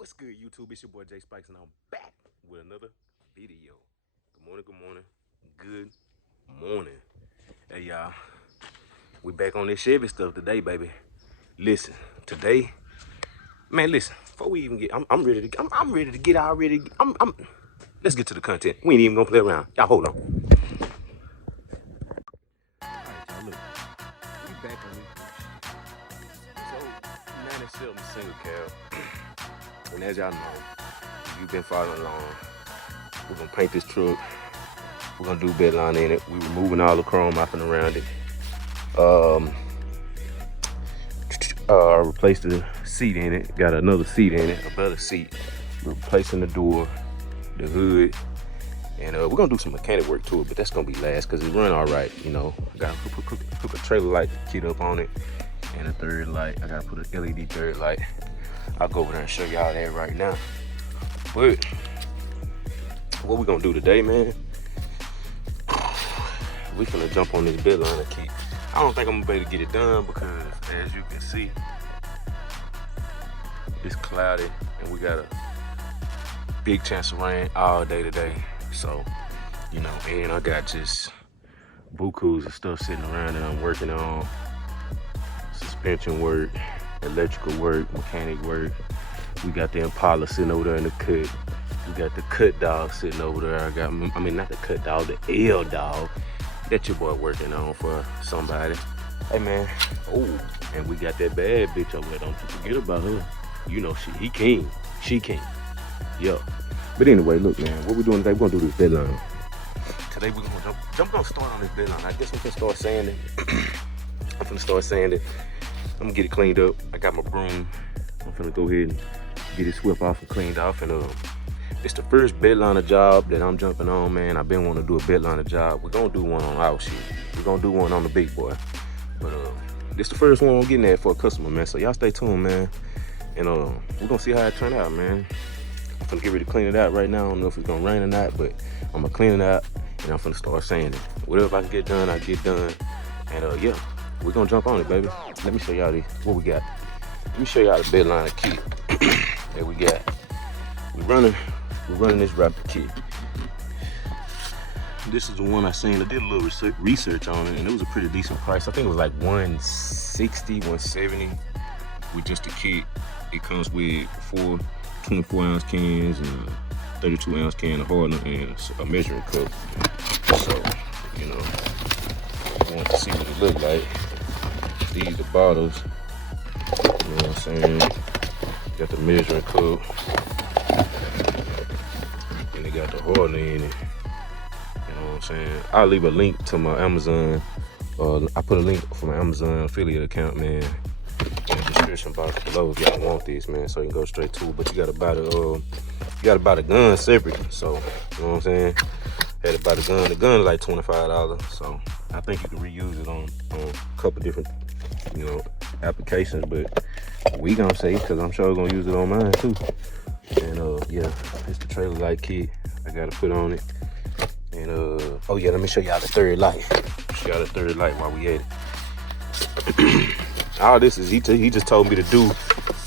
What's good, YouTube? It's your boy Jay Spikes, and I'm back with another video. Good morning, good morning, good morning. Hey, y'all. We back on this Chevy stuff today, baby. Listen, today, man, listen. Before we even get, I'm ready to, I'm ready to get already. Let's get to the content. We ain't even gonna play around. Y'all hold on. All right, y'all, look. We back on this. So, 97 single cab. And as y'all know, if you've been following along, we're gonna paint this truck. We're gonna do bedlining in it. We're removing all the chrome off and around it. Replaced the seat in it. Got another seat in it, a better seat. We're replacing the door, the hood, and we're gonna do some mechanic work to it, but that's gonna be last because it run all right. You know, I gotta put a trailer light kit up on it and a third light. I gotta put an LED third light. I'll go over there and show y'all that right now. But what we gonna do today, man? We finna jump on this bedliner key. I don't think I'm gonna be able to get it done because, as you can see, it's cloudy and we got a big chance of rain all day today. So, you know, and I got just bukus of stuff sitting around that I'm working on. Suspension work, electrical work, mechanic work. We got the Impala sitting over there in the cut. We got the cut dog sitting over there. I mean, not the cut dog, the L dog that your boy working on for somebody. Hey, man. Oh, and we got that bad bitch over there. Don't you forget about her. You know, he king. She king. Yo. But anyway, look, man. What we doing today? We're gonna do this bedline. Today we're gonna start on this bedline. I guess we can start sanding. I'm gonna start sanding. I'm gonna get it cleaned up. I got my broom. I'm gonna go ahead and get it swept off and cleaned off. And it's the first bedliner job that I'm jumping on, man. I've been wanting to do a bedliner job. We're gonna do one on our shit. We're gonna do one on the big boy. But this the first one I'm getting at for a customer, man. So y'all stay tuned, man. And we're gonna see how it turn out, man. I'm gonna get ready to clean it out right now. I don't know if it's gonna rain or not, but I'm gonna clean it out and I'm gonna start sanding. Whatever I can get done, I get done. And yeah. We're gonna jump on it, baby. Let me show y'all what we got. Let me show y'all the bedliner kit that we got. We're running this Raptor kit. This is the one I seen. I did a little research on it, and it was a pretty decent price. I think it was like $160, $170 with just the kit. It comes with 4 24-ounce cans and a 32-ounce can of hardener and a measuring cup. So, you know, I want to see what it look like. These the bottles, you know what I'm saying? Got the measuring cup, and they got the hardener in it. You know what I'm saying? I'll leave a link to my Amazon. I put a link for my Amazon affiliate account, man, in the description box below if y'all want this, man. So you can go straight to it. But you gotta buy the gun separate. So you know what I'm saying? Had to buy the gun. The gun is like $25. So I think you can reuse it on a couple different, you know, applications, but we gonna say, because I'm sure gonna use it on mine too. And yeah, it's the trailer light kit I gotta put on it. And oh yeah, let me show y'all the third light. Show y'all the third light while we at it. All this is he just told me to do.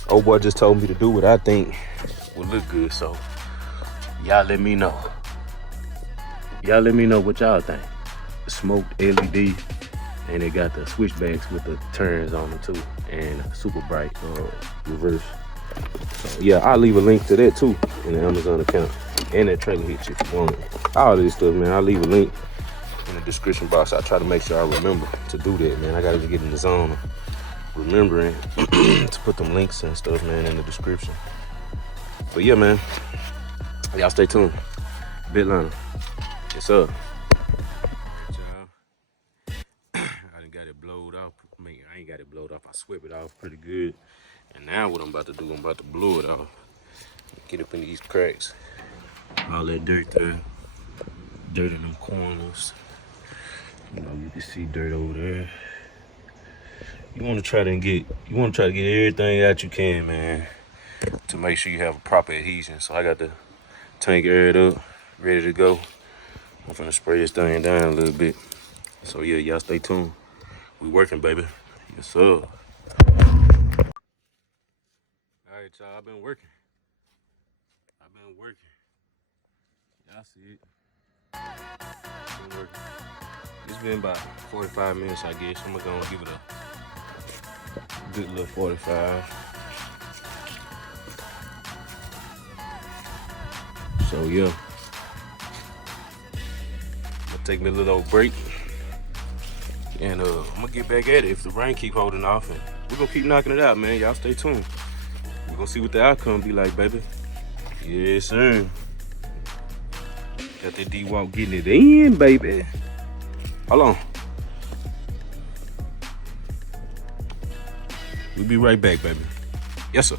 Old boy just told me to do what I think would look good. So y'all let me know. Y'all let me know what y'all think. Smoked LED. And they got the switchbacks with the turns on them too, and super bright reverse. So yeah, I'll leave a link to that too in the Amazon account and that trailer hitch if you want it. All this stuff, man, I'll leave a link in the description box. I try to make sure I remember to do that, man. I gotta get in the zone of remembering to put them links and stuff, man, in the description. But yeah, man, y'all stay tuned. Bedliner, yes sir. Got it blowed off. I ain't got it blowed off. I swept it off pretty good. And now what I'm about to do, I'm about to blow it off. Get up in these cracks. All that dirt there. Dirt in them corners. You know, you can see dirt over there. You want to try to get everything out you can, man, to make sure you have a proper adhesion. So I got the tank aired up, ready to go. I'm finna spray this thing down a little bit. So yeah, y'all stay tuned. We working, baby. Yes, sir. All right, y'all, I've been working. I've been working. Y'all see it. Been working. It's been about 45 minutes, I guess. I'm gonna give it a good little 45. So yeah, I'm gonna take me a little old break, and I'm gonna get back at it if the rain keep holding off, and we're gonna keep knocking it out, man. Y'all stay tuned. We're gonna see what the outcome be like, baby. Yes, sir. Got that D-Walk getting it in, baby. Hold on. We'll be right back, baby. Yes, sir.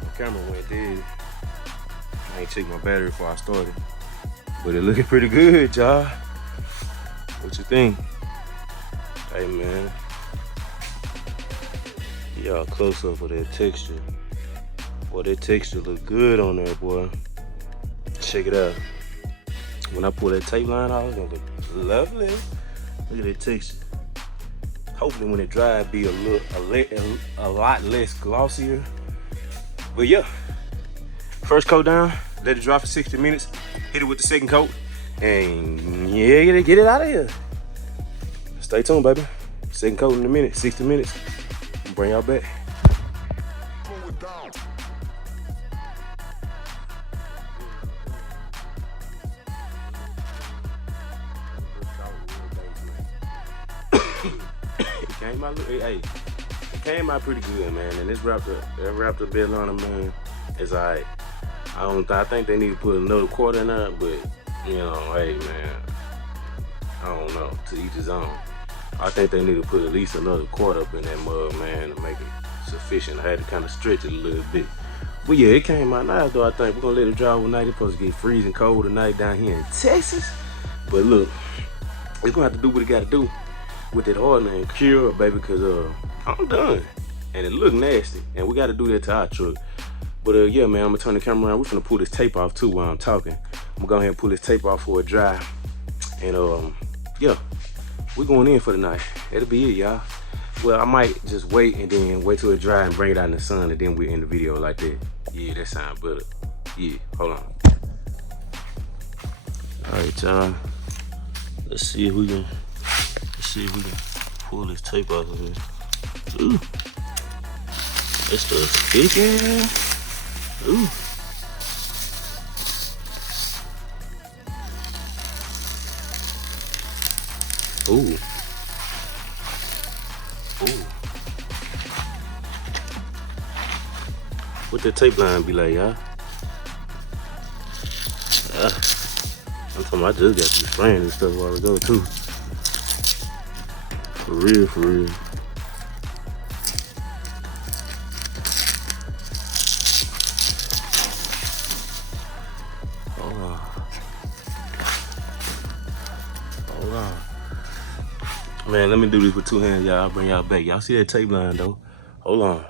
My camera went dead. I ain't checked my battery before I started, but it looking pretty good, y'all. What you think? Hey, man. Y'all close up of that texture. Boy, that texture look good on there, boy. Check it out. When I pull that tape line out, it's gonna look lovely. Look at that texture. Hopefully when it dry, it'll be a lot less glossier. But yeah, first coat down, let it dry for 60 minutes, hit it with the second coat, and yeah, get it out of here. Stay tuned, baby. Second coat in a minute, 60 minutes. I'll bring y'all back. It came out pretty good, man. And this Raptor bedliner, man, is alright. I think they need to put another quarter in there, but you know, hey, man, I don't know. To each his own. I think they need to put at least another quarter up in that mug, man, to make it sufficient. I had to kind of stretch it a little bit. But yeah, it came out nice though. I think we're gonna let it dry overnight. It's supposed to get freezing cold tonight down here in Texas. But look, it's gonna have to do what it got to do with that oil and cure, baby, because I'm done. And it look nasty. And we got to do that to our truck. But yeah, man, I'm going to turn the camera around. We're going to pull this tape off, too, while I'm talking. I'm going to go ahead and pull this tape off for it dry. And, yeah, we're going in for the night. That'll be it, y'all. Well, I might just wait and then wait till it dry and bring it out in the sun, and then we'll end the video like that. Yeah, that sounds better. Yeah, hold on. All right, y'all. Let's see if we can pull this tape off of here. Ooh. That stuff's sticking. Ooh. Ooh. Ooh. What the tape line be like, y'all? I'm talking about I just got these spraying and stuff a while ago, too. For real, for real. Hold on. Hold on. Man, let me do this with two hands, y'all. I'll bring y'all back. Y'all see that tape line, though? Hold on.